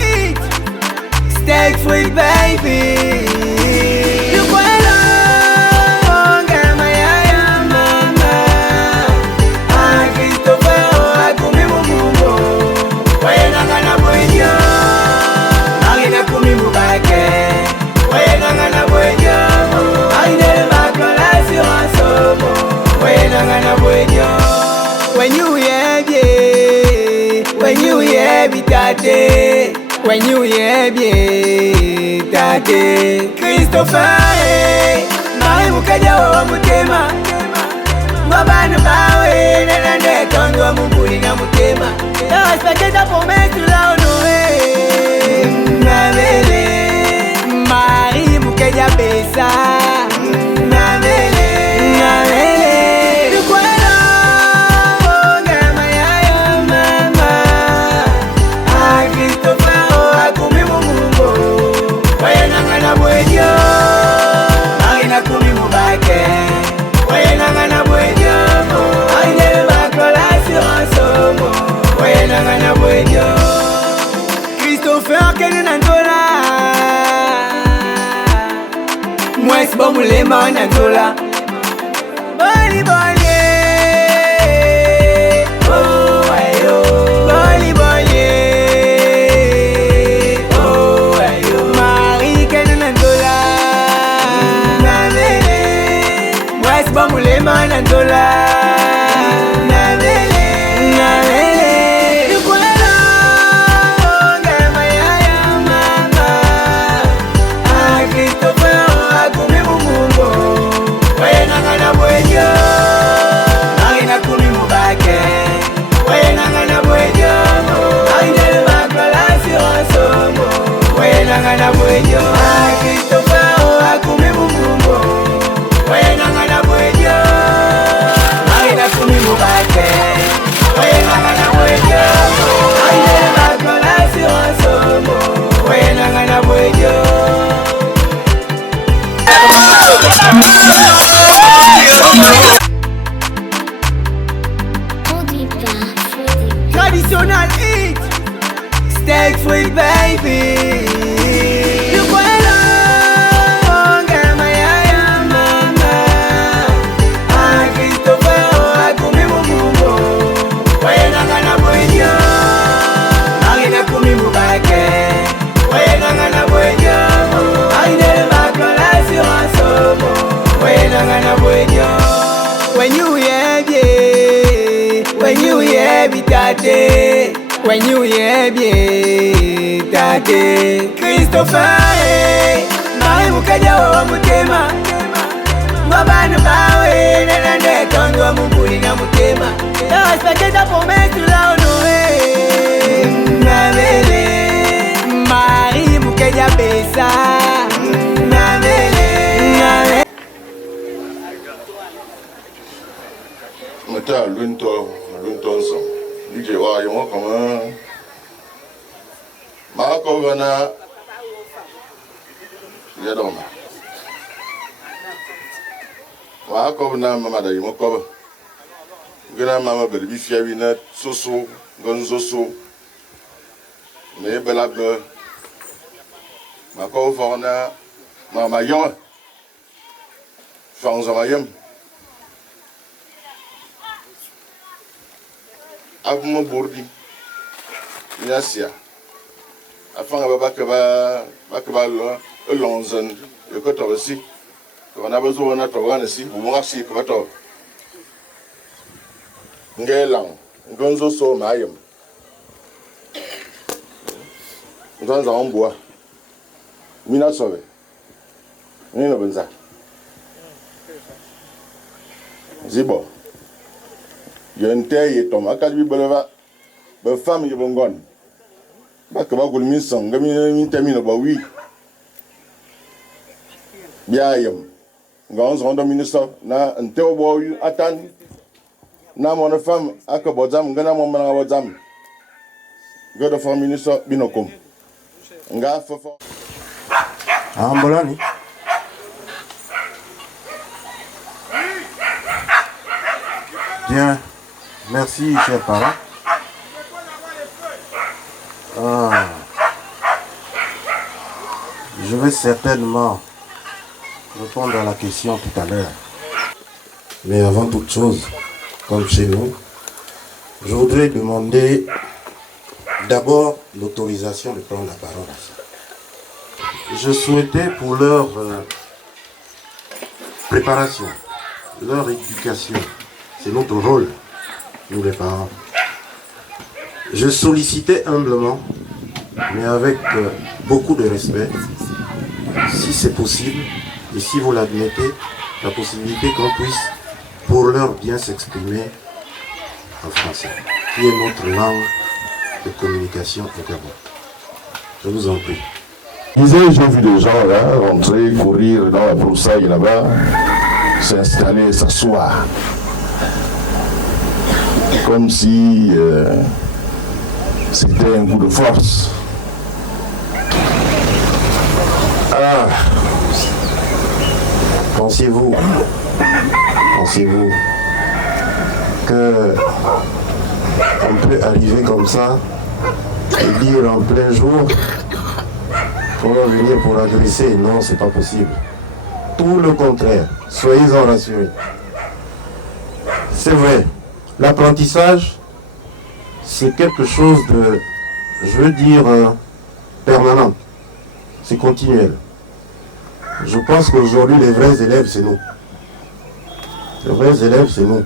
eat steak sweet baby. You kwela ngama ya mama. Ah Christopher akumi mumungo. Wena ngana bwenyo. Agina kumi mubake. Wena ngana bwenyo. Agina makolasi wasomo. Wena ngana bwenyo. When you hear tate, when you hear tate, Christopher, Mari mukaja wa mutema, mabanu bawe, nende tondo wa mubuli na mutema. Ya aspageta promesu la onoe, Namele, Mari mukaja pesa, Namele, Namele. Christopher Kenandola Mwes bomulema nandola Boli boli oh ayo Boli boli oh ayo Marie Kenandola Namele Mwes bomulema nandola Ngana bwenyo Christopher akumi mumungo Wena ngana bwenyo Agina kumi mubake Wena ngana bwenyo Agina makolasi wasomo Wena ngana bwenyo Traditional eat steak sweet baby. When you hear tate, Christopher, Mari mukaja wa mutema, mabanu bawe, nende tondo wa mubuli na mutema. Ya aspageta promesu la onoe, Namele, Mari mukaja pesa, Namele. Mata lunto so. DJ wa yo kama Marco vana ya doma Marco vana mama da yo ko gina mama berbi fiawi na soso gonzoso me belable Marco vana mama yo fanzamayem Abuma bordi Yasia afanga bakaba lonzan yokoto aussi on a besoin na to wana si bumunga si ko to ngelang ngonzo so mayem ngonzo omboa mina sobe nino benza zibo Yente yetom akali beleva be femme yebongon bakaba gulmi song ngami termine ba wi biayem ngon zondo ministre na nteo bo atan na mon femme akabozam ngana mo mana bozam godo femme ministre binokom nga fofo ambolani bien. Merci, chers parents. Je vais certainement répondre à la question tout à l'heure. Mais avant toute chose, comme chez nous, je voudrais demander d'abord l'autorisation de prendre la parole. Je souhaitais pour leur préparation, leur éducation, c'est notre rôle, nous les parents. Je sollicitais humblement, mais avec beaucoup de respect, si c'est possible, et si vous l'admettez, la possibilité qu'on puisse, pour leur bien s'exprimer en français, qui est notre langue de communication au Gabon. Je vous en prie. J'ai vu des gens là rentrer, courir dans la broussaille là-bas, s'installer, s'asseoir. Comme si c'était un coup de force. Ah, pensez-vous que on peut arriver comme ça et dire en plein jour qu'on va venir pour agresser? Non, c'est pas possible. Tout le contraire, soyez-en rassurés. C'est vrai, l'apprentissage, c'est quelque chose de, je veux dire, permanent. C'est continuel. Je pense qu'aujourd'hui, les vrais élèves, c'est nous. Les vrais élèves, c'est nous.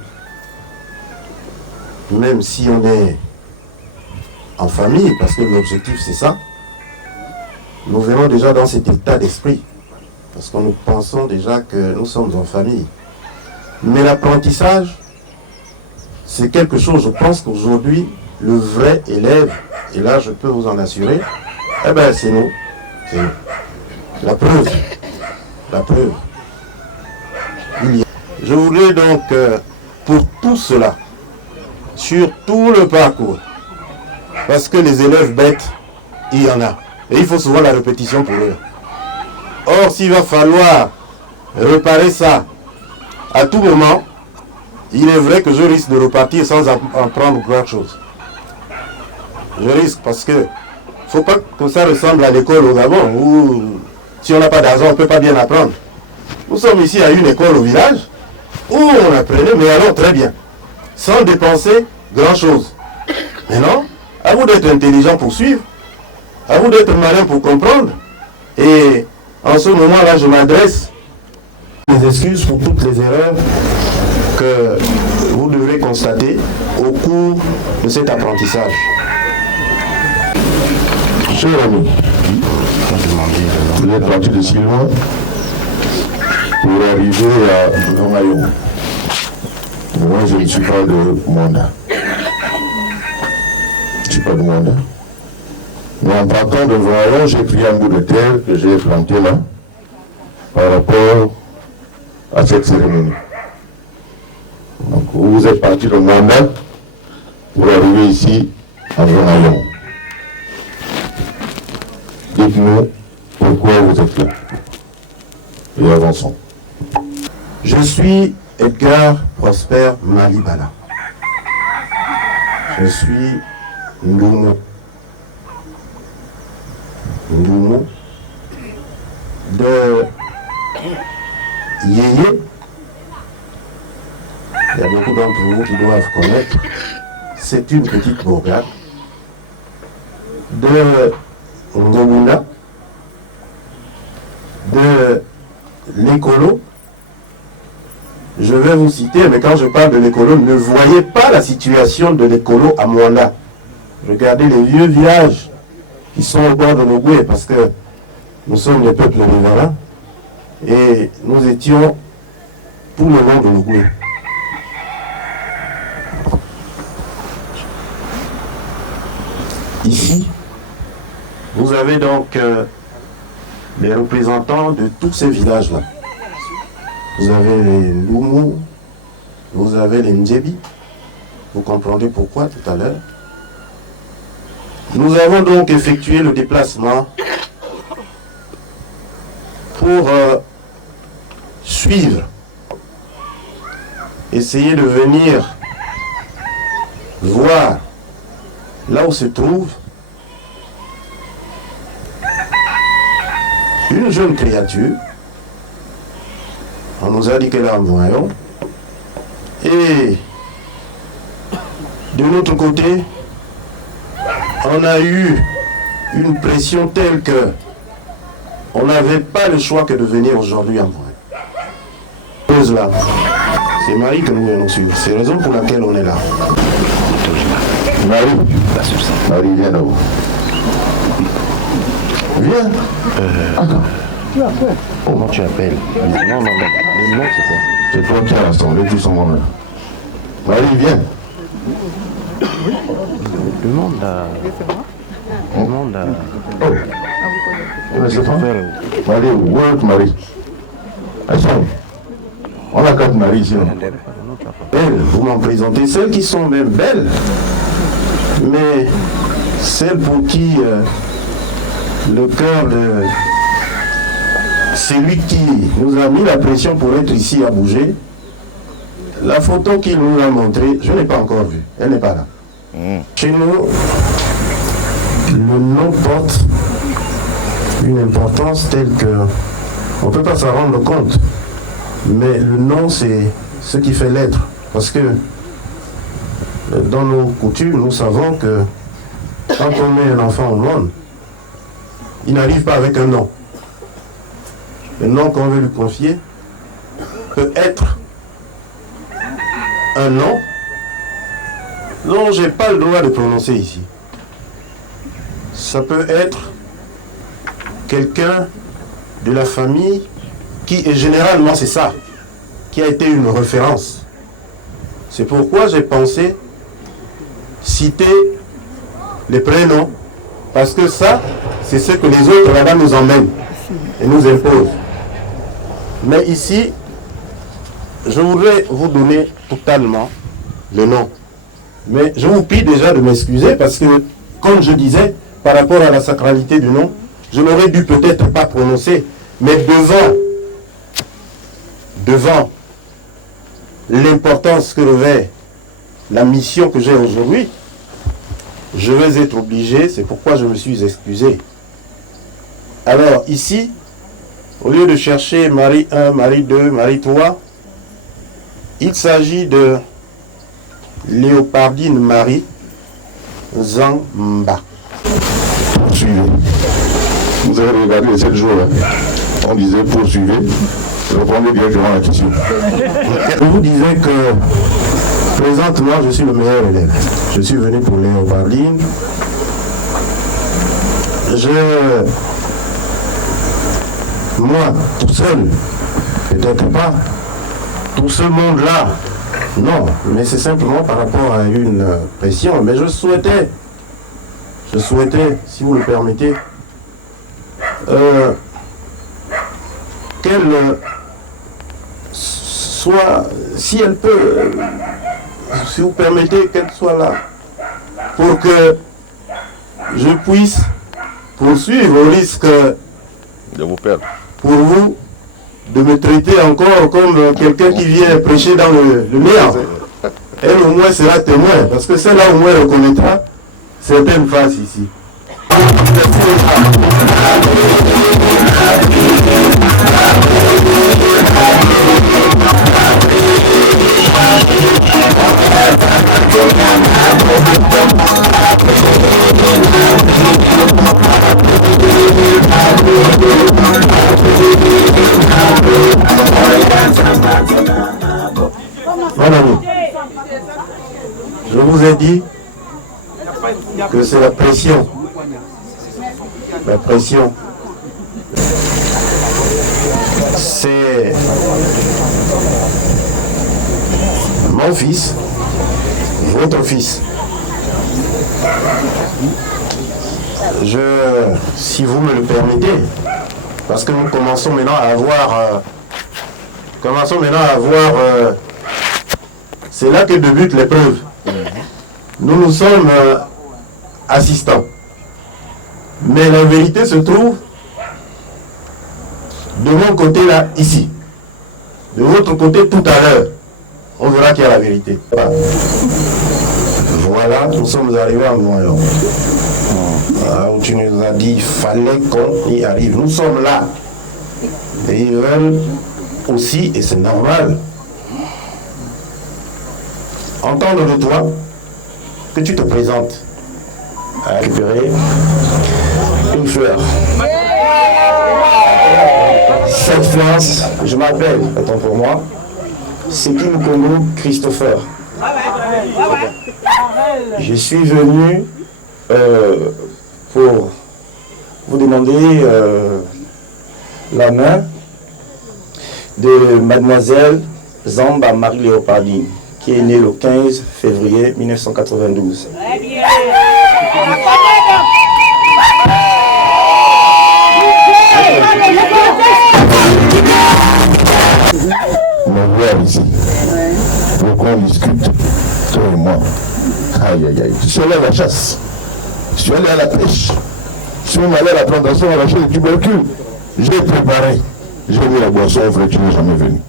Même si on est en famille, parce que l'objectif, c'est ça, nous venons déjà dans cet état d'esprit. Parce que nous pensons déjà que nous sommes en famille. Mais l'apprentissage, c'est quelque chose, je pense qu'aujourd'hui, le vrai élève, et là, je peux vous en assurer, eh bien, c'est nous. C'est nous. La preuve. Je voudrais donc, pour tout cela, sur tout le parcours, parce que les élèves bêtes, il y en a. Et il faut souvent la répétition pour eux. Or, s'il va falloir réparer ça à tout moment, il est vrai que je risque de repartir sans en prendre grand chose. Je risque parce que faut pas que ça ressemble à l'école au Gabon où si on n'a pas d'argent, on ne peut pas bien apprendre. Nous sommes ici à une école au village où on apprenait, mais alors très bien, sans dépenser grand chose. Mais non, à vous d'être intelligent pour suivre, à vous d'être malin pour comprendre. Et en ce moment-là, je m'adresse des excuses pour toutes les erreurs que vous devrez constater au cours de cet apprentissage. Cher ami, vous êtes parti de si loin pour arriver à Grand-Maillon. Moi, je ne suis pas de Mwanda. Je ne suis pas de Mwanda. Mais en partant de Grand-Maillon, j'ai pris un bout de terre que j'ai planté là par rapport à cette cérémonie. Donc, vous êtes parti de Mwanda pour arriver ici à Grand-Maillon. Dites-nous pourquoi vous êtes là. Et avançons. Je suis Edgar Prosper Malibala. Je suis Ndoumo. Ndoumo de Yéyé. Il y a beaucoup d'entre vous qui doivent connaître. C'est une petite bourgade. De Ngomuna, de l'écolo. Je vais vous citer, mais quand je parle de l'écolo, ne voyez pas la situation de l'écolo à Mwanda. Regardez les vieux villages qui sont au bord de l'Ogooué, parce que nous sommes des peuples riverains et nous étions tout le long de l'Ogooué. Ici, vous avez donc les représentants de tous ces villages-là. Vous avez les Loumou, vous avez les Ndjebi. Vous comprendrez pourquoi tout à l'heure. Nous avons donc effectué le déplacement pour suivre, essayer de venir voir là où se trouve une jeune créature. On nous a dit qu'elle est en voyant. Et de l'autre côté, on a eu une pression telle que on n'avait pas le choix que de venir aujourd'hui en voyant. Pause là. C'est Marie que nous venons suivre. C'est la raison pour laquelle on est là. Marie, Marie, viens là-haut. Viens. Attends. Comment tu appelles? Non, le nom c'est quoi? C'est toi qui as l'instant, les tous sont là. Marie, viens. Demande à... Oh. C'est toi? Marie, work Marie. Attends. On a 4 Marie ici. Belles, vous m'en présentez celles qui sont même belles, mais celles pour qui le cœur de celui qui nous a mis la pression pour être ici a bougé. La photo qu'il nous a montrée, je n'ai pas encore vue, elle n'est pas là. Chez nous, le nom porte une importance telle que on ne peut pas s'en rendre compte. Mais le nom, c'est ce qui fait l'être. Parce que dans nos coutumes, nous savons que quand on met un enfant au monde, il n'arrive pas avec un nom. Le nom qu'on veut lui confier peut être un nom dont je n'ai pas le droit de prononcer ici. Ça peut être quelqu'un de la famille qui, et généralement c'est ça, qui a été une référence. C'est pourquoi j'ai pensé citer les prénoms, parce que ça, c'est ce que les autres là-bas nous emmènent et nous imposent. Mais ici, je voudrais vous donner totalement le nom. Mais je vous prie déjà de m'excuser parce que, comme je disais, par rapport à la sacralité du nom, je n'aurais dû peut-être pas prononcer, mais devant l'importance que revêt la mission que j'ai aujourd'hui, je vais être obligé, c'est pourquoi je me suis excusé. Alors ici, au lieu de chercher Marie 1, Marie 2, Marie 3, il s'agit de Léopardine Marie Zamba. Poursuivez. Vous avez regardé les 7 jours, là. On disait poursuivez. Répondez directement à la question. Je vous disais que présentement, je suis le meilleur élève. Je suis venu pour Léopardine. Moi, tout seul, peut-être pas, tout ce monde-là, non, mais c'est simplement par rapport à une pression. Mais je souhaitais, si vous le permettez, qu'elle soit, si elle peut, si vous permettez qu'elle soit là, pour que je puisse poursuivre au risque de vous perdre. Pour vous, de me traiter encore comme quelqu'un qui vient prêcher dans le néant. Elle au moins sera témoin, parce que celle-là au moins reconnaîtra certaines faces ici. Mon ami, je vous ai dit que c'est la pression. La pression. C'est mon fils, votre fils. Si vous me le permettez, parce que nous commençons maintenant à avoir, c'est là que débute l'épreuve. Nous sommes assistants. Mais la vérité se trouve de mon côté là, ici. De votre côté tout à l'heure. On verra qu'il y a la vérité. Voilà, nous sommes arrivés à Moyen. où tu nous as dit qu'il fallait qu'on y arrive. Nous sommes là. Et ils veulent aussi, et c'est normal, entendre de toi que tu te présentes à récupérer une fleur. Cette fleur, je m'appelle, attends pour moi, Sekim Congo Christopher. Je suis venu pour vous demander la main de mademoiselle Zamba Marie Léopardine, qui est née le 15 février 1992. On voit ici. Faut qu'on discute, toi et moi. Aïe aïe aïe. Je suis allé à la chasse. Je suis allé à la pêche. Je suis allé à la plantation à lâcher des tubercules. J'ai préparé. J'ai mis la boisson au frais, tu n'es jamais venu.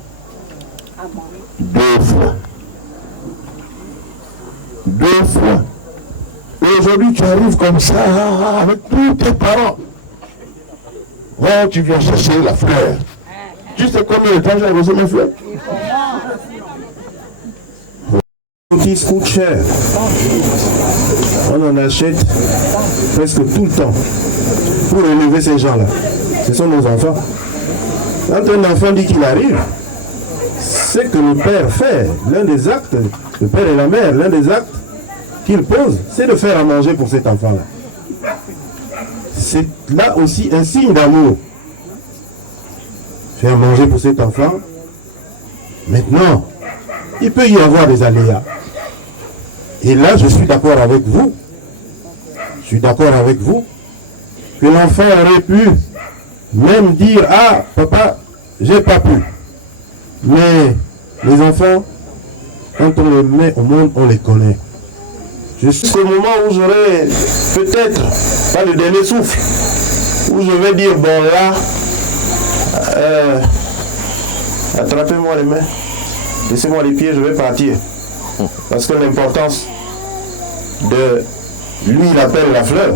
2 fois. 2 fois. Et aujourd'hui, tu arrives comme ça, avec tous tes parents. Ouais, tu viens chercher la fleur. Tu sais combien de temps j'ai reçu mes fleurs? Qui coûte cher. On en achète presque tout le temps pour élever ces gens-là. Ce sont nos enfants. Quand un enfant dit qu'il arrive, c'est que le père fait. L'un des actes, le père et la mère, l'un des actes qu'il pose, c'est de faire à manger pour cet enfant-là. C'est là aussi un signe d'amour. Faire manger pour cet enfant. Maintenant, il peut y avoir des aléas. Et là, je suis d'accord avec vous. Je suis d'accord avec vous que l'enfant aurait pu même dire « Ah, papa, j'ai pas pu ». Mais les enfants, quand on les met au monde, on les connaît. Jusqu'au moment où j'aurai peut-être pas le dernier souffle, où je vais dire « Bon là, attrapez-moi les mains, laissez-moi les pieds, je vais partir ». Parce que l'importance de lui, il appelle la fleur,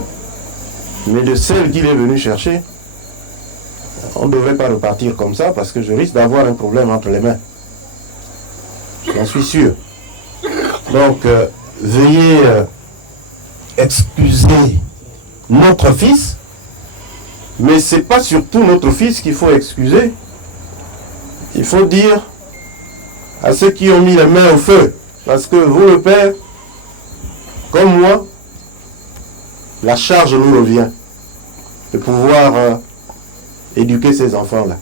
mais de celle qu'il est venu chercher, on ne devrait pas repartir comme ça parce que je risque d'avoir un problème entre les mains. J'en suis sûr. Donc, veuillez excuser notre fils, mais ce n'est pas surtout notre fils qu'il faut excuser. Il faut dire à ceux qui ont mis les mains au feu, parce que vous, le père, comme moi, la charge nous revient de pouvoir éduquer ces enfants-là.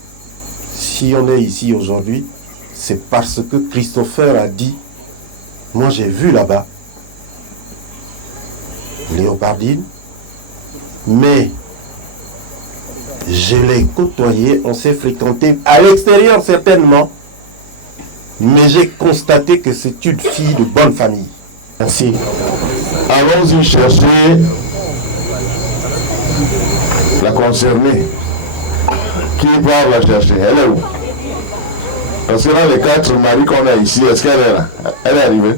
Si on est ici aujourd'hui, c'est parce que Christopher a dit, moi j'ai vu là-bas Léopardine, mais je l'ai côtoyé, on s'est fréquenté à l'extérieur certainement, mais j'ai constaté que c'est une fille de bonne famille. Merci. Allons-y chercher la concernée. Qui part la chercher? Elle est où? Parce que dans les 4 maris qu'on a ici, est-ce qu'elle est là? Elle est arrivée?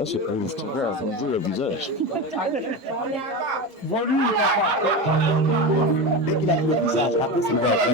Là, c'est pas une histoire, c'est un peu le visage. Dès qu'il a trouvé le visage, après, c'est le gars qui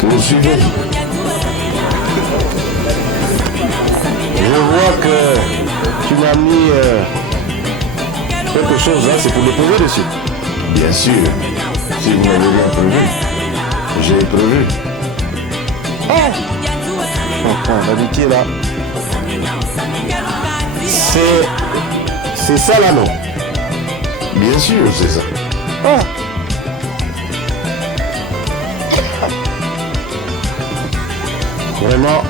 Poursuivez. Je vois que tu m'as mis quelque chose là, c'est pour le poser dessus. Bien sûr, si vous m'avez bien prévu, j'ai prévu. L'amitié là, c'est ça là, non? Bien sûr, c'est ça. Vraiment,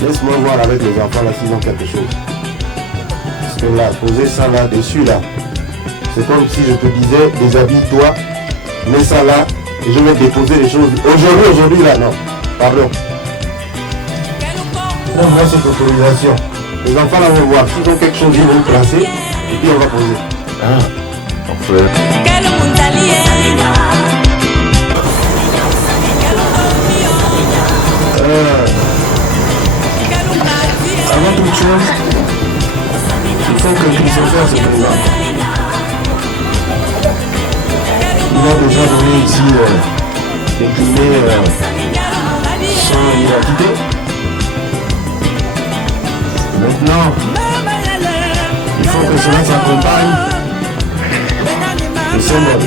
laisse-moi voir avec les enfants là s'ils ont quelque chose. Parce que là, poser ça là dessus là, c'est comme si je te disais déshabille-toi mets ça là, et je vais déposer les choses. Aujourd'hui là, non. Pardon. On voit cette autorisation. Les enfants là vont voir. S'ils ont quelque chose, ils vont le placer, et puis on va poser. Ah, enfin. Avant toute chose, il faut que Christopher se présente. Il a déjà donné ici décliné son identité. Maintenant, il faut que cela s'accompagne de symbole.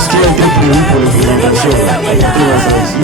Ce qui a été prévu pour les présentations, écoutez ça ici.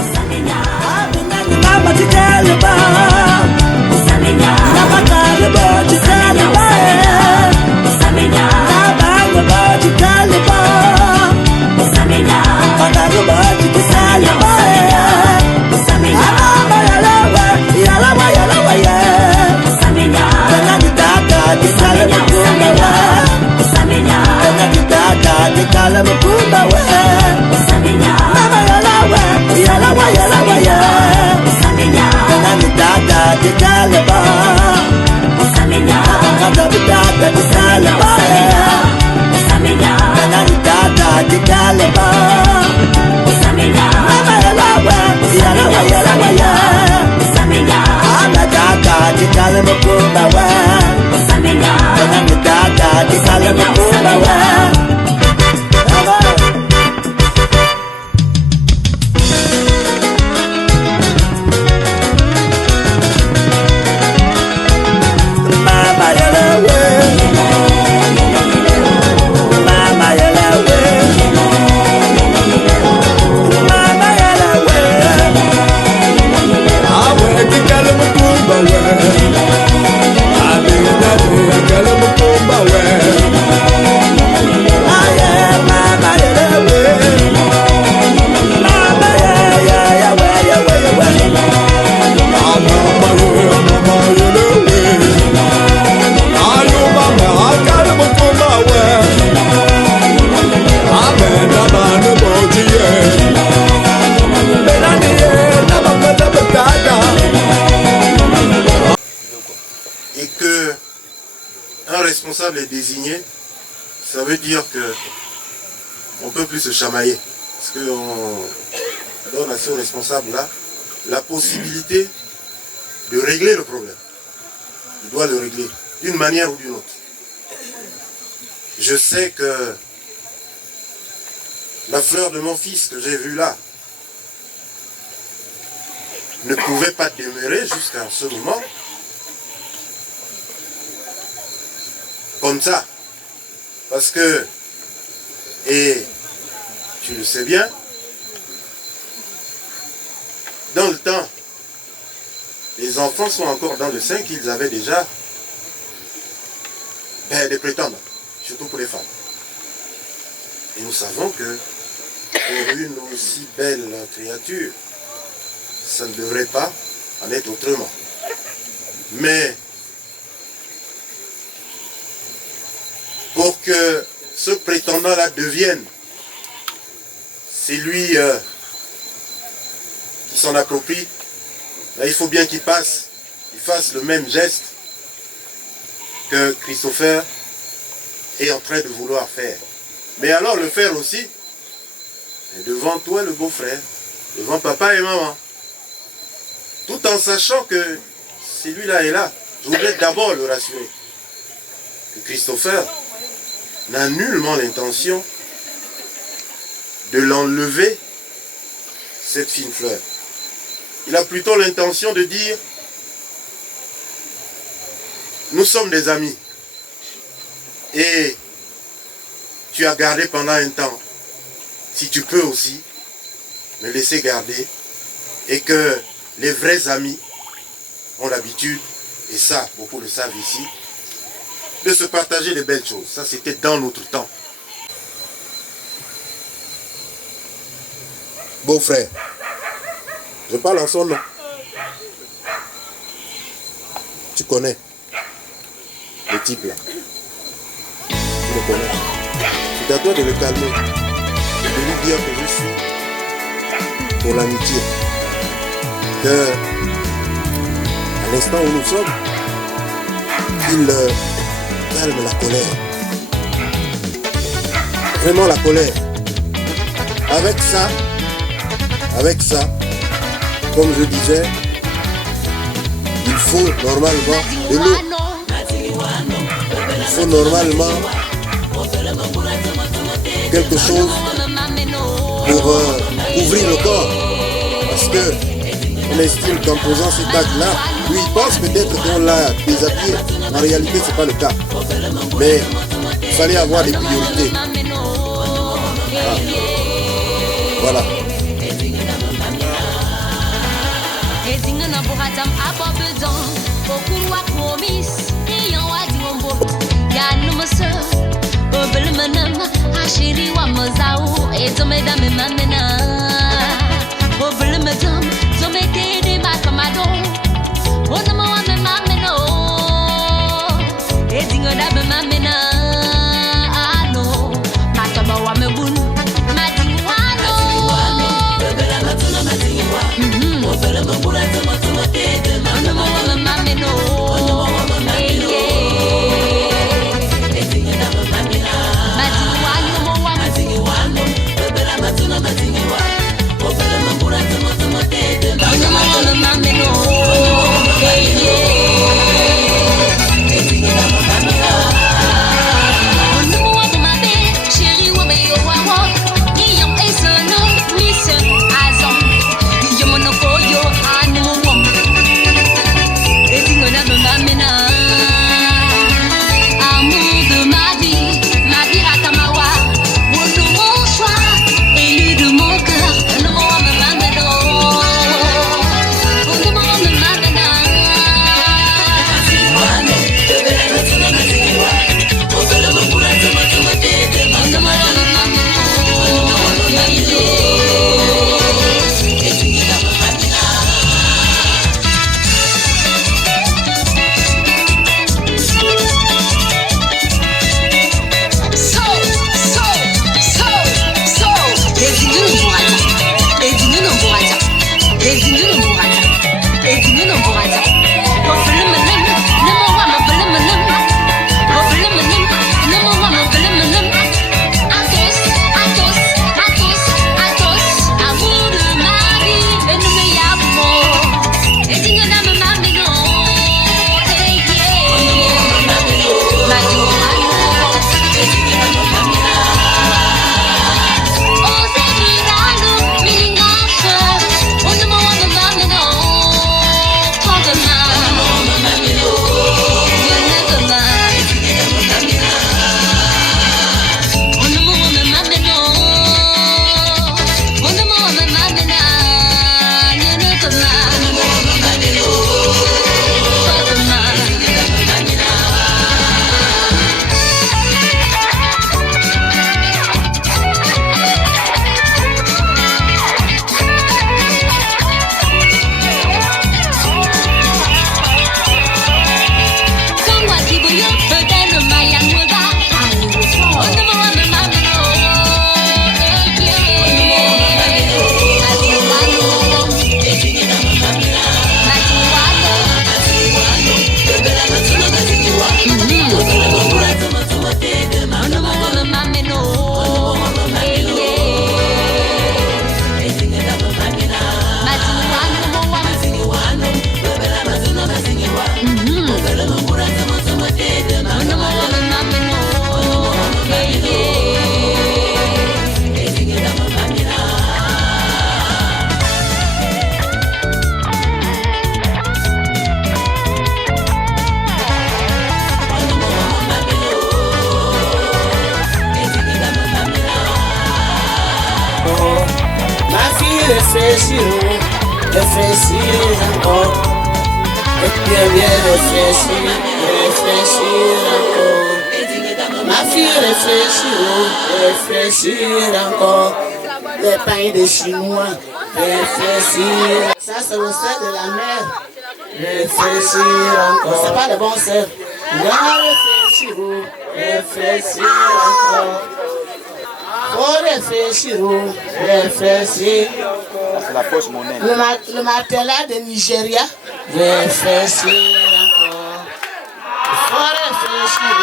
Est désigné, ça veut dire que on peut plus se chamailler, parce qu'on donne à ce responsable là la possibilité de régler le problème. Il doit le régler d'une manière ou d'une autre. Je sais que la fleur de mon fils que j'ai vue là ne pouvait pas demeurer jusqu'à ce moment comme ça, parce que, et tu le sais bien, dans le temps, les enfants sont encore dans le sein qu'ils avaient déjà des prétendants, surtout pour les femmes. Et nous savons que pour une aussi belle créature, ça ne devrait pas en être autrement. Mais pour que ce prétendant-là devienne celui qui s'en approprie, là, il faut bien qu'il fasse le même geste que Christopher est en train de vouloir faire. Mais alors le faire aussi devant toi, le beau-frère, devant papa et maman. Tout en sachant que celui-là est là. Je voudrais d'abord le rassurer que Christopher n'a nullement l'intention de l'enlever, cette fine fleur. Il a plutôt l'intention de dire, nous sommes des amis. Et tu as gardé pendant un temps, si tu peux aussi, me laisser garder. Et que les vrais amis ont l'habitude, et ça, beaucoup le savent ici, de se partager les belles choses. Ça, c'était dans notre temps. Beau-frère, je parle en son nom. Tu connais le type là. Tu le connais. C'est à toi de le calmer, de lui dire que je suis pour l'amitié. Que à l'instant où nous sommes, il calme la colère. Vraiment la colère. Avec ça, comme je disais, il faut normalement de l'eau. Il faut normalement quelque chose pour ouvrir le corps. Parce que on estime qu'en posant cet acte-là, lui il pense peut-être qu'on l'a déshabillé. En réalité, ce n'est pas le cas. Mais il fallait avoir des priorités. Ah. Voilà. réfléchir encore. Bien réfléchir encore. Ma fille réfléchir encore. Les pains de chinois, réfléchir. Ça c'est le sel de la mer. Réfléchir encore. C'est pas le bon sel. Réfléchir encore. réfléchir, réfléchir. C'est la fausse monnaie. Le matelas de Nigeria, réfléchir encore. Il faut réfléchir.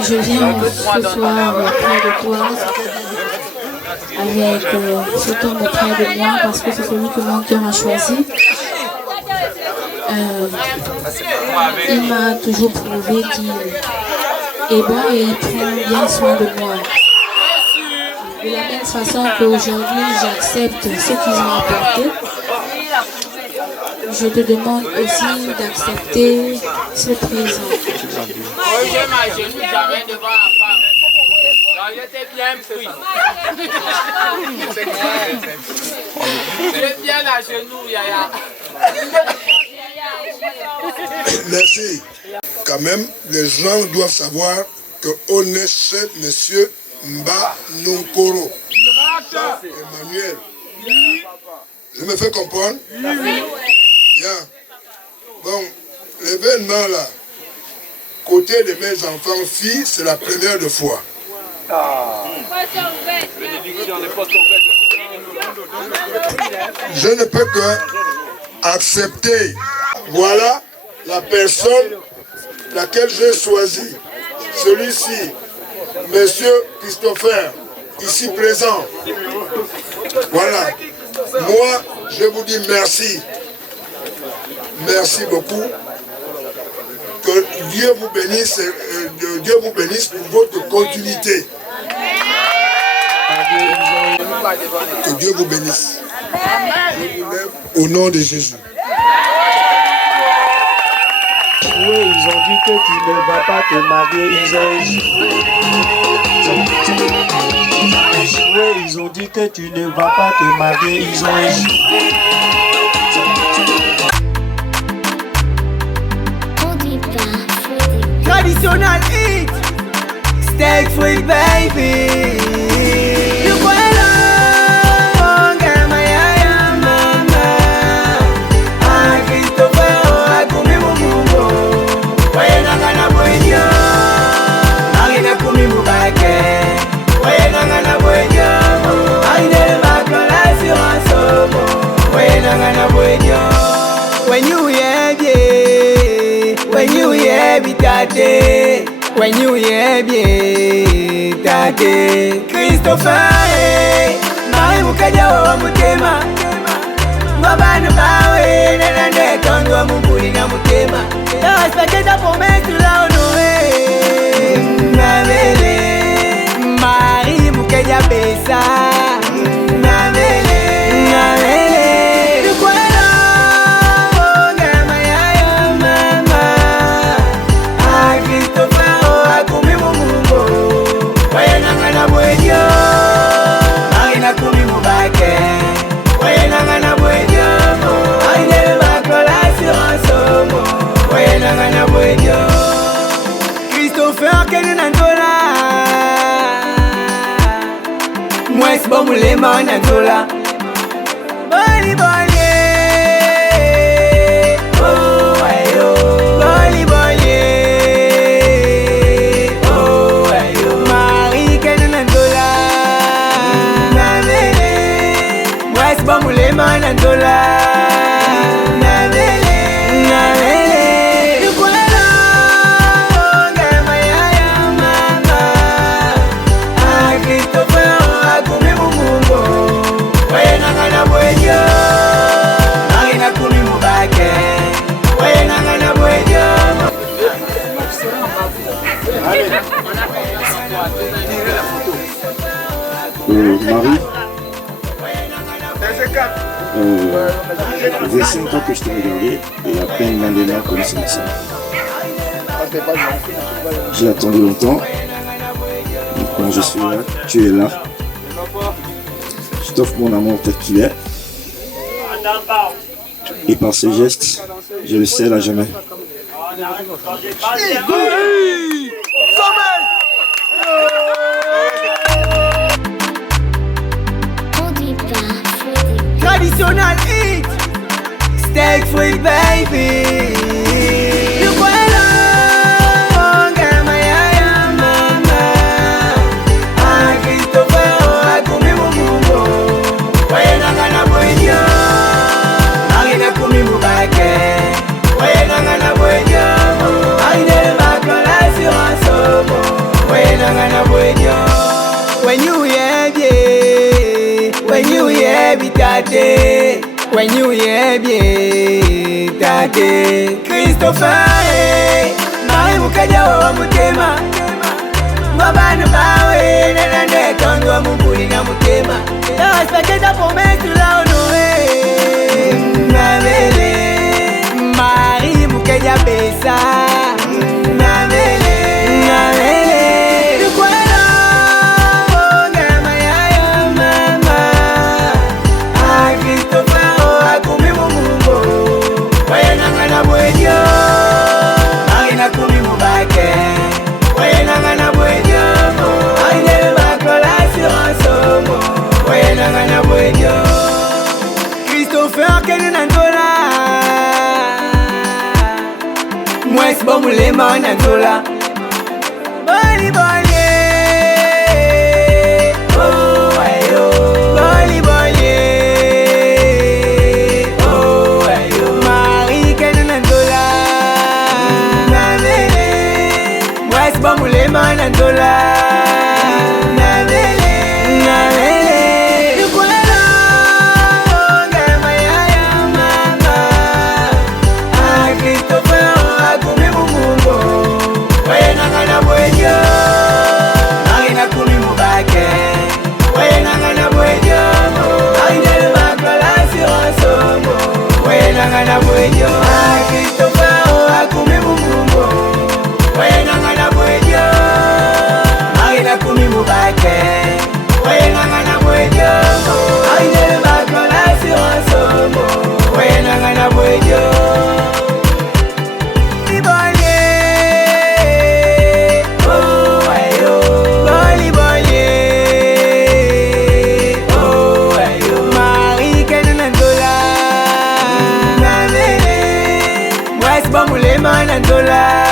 Je viens ce soir près de toi, avec cet homme près de moi, parce que c'est celui que mon cœur a choisi. Il m'a toujours prouvé qu'il est bon et il prend bien soin de moi. De la même façon qu'aujourd'hui j'accepte ce qu'ils ont apporté, je te demande aussi d'accepter ce présent. Je m'agenouille jamais devant la femme. Donc j'étais bien pris. J'étais bien à genoux, Yaya. Merci. Quand même, les gens doivent savoir qu'on est chez monsieur Mba Nunkoro. Emmanuel. Je me fais comprendre? Bien. Bon, l'événement là, côté de mes enfants filles, c'est la première de fois. Je ne peux que accepter. Voilà la personne laquelle j'ai choisi. Celui-ci, monsieur Christopher, ici présent. Voilà. Moi, je vous dis merci. Merci beaucoup. Que Dieu vous bénisse pour votre continuité. Que Dieu vous bénisse. Au nom de Jésus. Oui, ils ont dit que tu ne vas pas te marier, ils ont échoué. Ils ont dit que tu ne vas pas te marier, ils ont échoué. Traditional eat, steak sweet baby. You puedo, gama ya mama. A Christopher, a kumi mumungo. Waye nangana buenyo, agina kumi mubake. Waye nangana buenyo, agina bakala si wasomo. Waye nangana buenyo. When you hear when you hear me tate, when you hear me tate, Christopher, Marie mukaja wa mutema, mbabanu bawe, nende tondo wa munguli na mutema. Yo respecte ta promesse la honoré, Namele, Marie mukaja pesa, Namele, Namele. Christopher Kenandola, moi c'est bon moulema Nandola. Boli boli, oh ayo. Boli boli, oh ayo. Marie Kenandola, Namele, moi c'est bon moulema Nandola. Marie, j'ai 5 ans que je t'ai regardé et à peine Mandela connaissait ça. J'ai attendu longtemps. Quand je suis là, tu es là. Je t'offre mon amour tel qu'il est. Et par ce geste, je le scelle à jamais. Traditional eat, steak sweet baby. You puedo, gama ya mama. A Christopher, a kumi mumungo. Waye nangana buenyo, agina kumi mubake. Waye nangana buenyo, agina bakala si wasomo. Waye nangana buenyo. When you hear me, when you hear me tate, when you hear me tate, Christopher, Marie mukaja wa mutema, mbabanu bawe, nende tondo wa munguli na mutema. Yo respecte ta promesse la honoré, Namele, Marie mukaja pesa, Namele, Namele. Christopher Kenandola, moi c'est bon moulema Nandola. Boli boli, oh ayo. Boli boli, oh ayo. Marie Kenandola, Namele, moi c'est bon moulema Nandola. Agina kumi mubake, waye nangana buenyo, agina bakala Nzola